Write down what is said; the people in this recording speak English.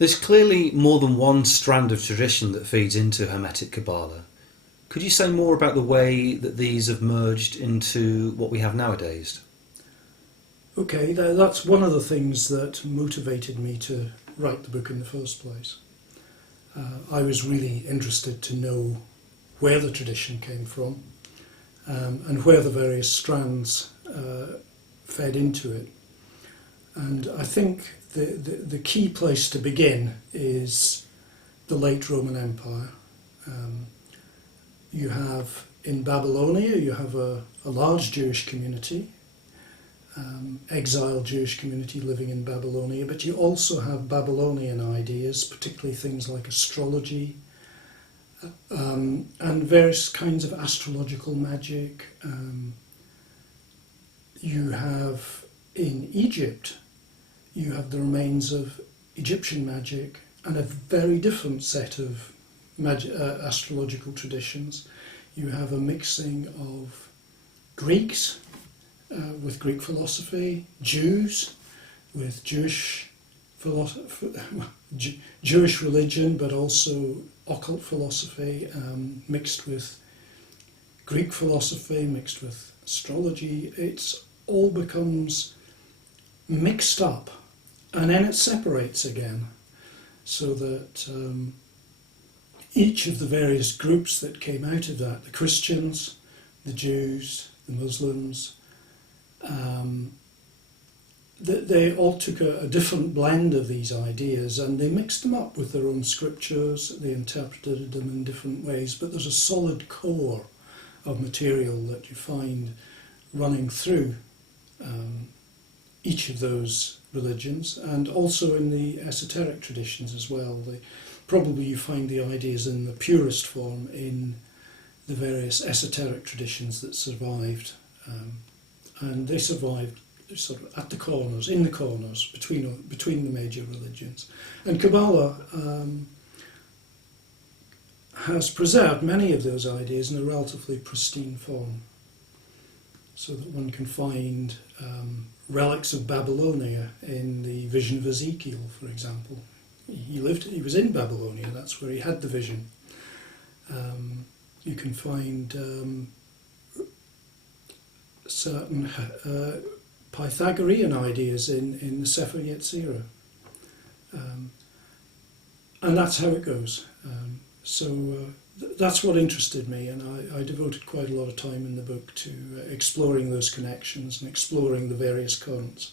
There's clearly more than one strand of tradition that feeds into Hermetic Kabbalah. Could you say more about the way that these have merged into what we have nowadays? Okay, that's one of the things that motivated me to write the book in the first place. I was really interested to know where the tradition came from and where the various strands fed into it. And I think the key place to begin is the late Roman Empire. You have in Babylonia, you have a large Jewish community, exiled Jewish community living in Babylonia, but you also have Babylonian ideas, particularly things like astrology and various kinds of astrological magic. You have in Egypt, you have the remains of Egyptian magic and a very different set of astrological traditions. You have a mixing of Greeks with Greek philosophy, Jews with Jewish Jewish religion, but also occult philosophy mixed with Greek philosophy, mixed with astrology. It's all becomes mixed up, and then it separates again, so that each of the various groups that came out of that, the Christians, the Jews, the Muslims, they all took a different blend of these ideas and they mixed them up with their own scriptures, they interpreted them in different ways, but there's a solid core of material that you find running through each of those religions, and also in the esoteric traditions as well. Probably you find the ideas in the purest form in the various esoteric traditions that survived, and they survived sort of at the corners, in the corners between the major religions. And Kabbalah has preserved many of those ideas in a relatively pristine form, so that one can find relics of Babylonia in the vision of Ezekiel, for example. He was in Babylonia, that's where he had the vision. You can find certain Pythagorean ideas in the Sefer Yetzirah. And that's how it goes. That's what interested me, and I devoted quite a lot of time in the book to exploring those connections and exploring the various currents.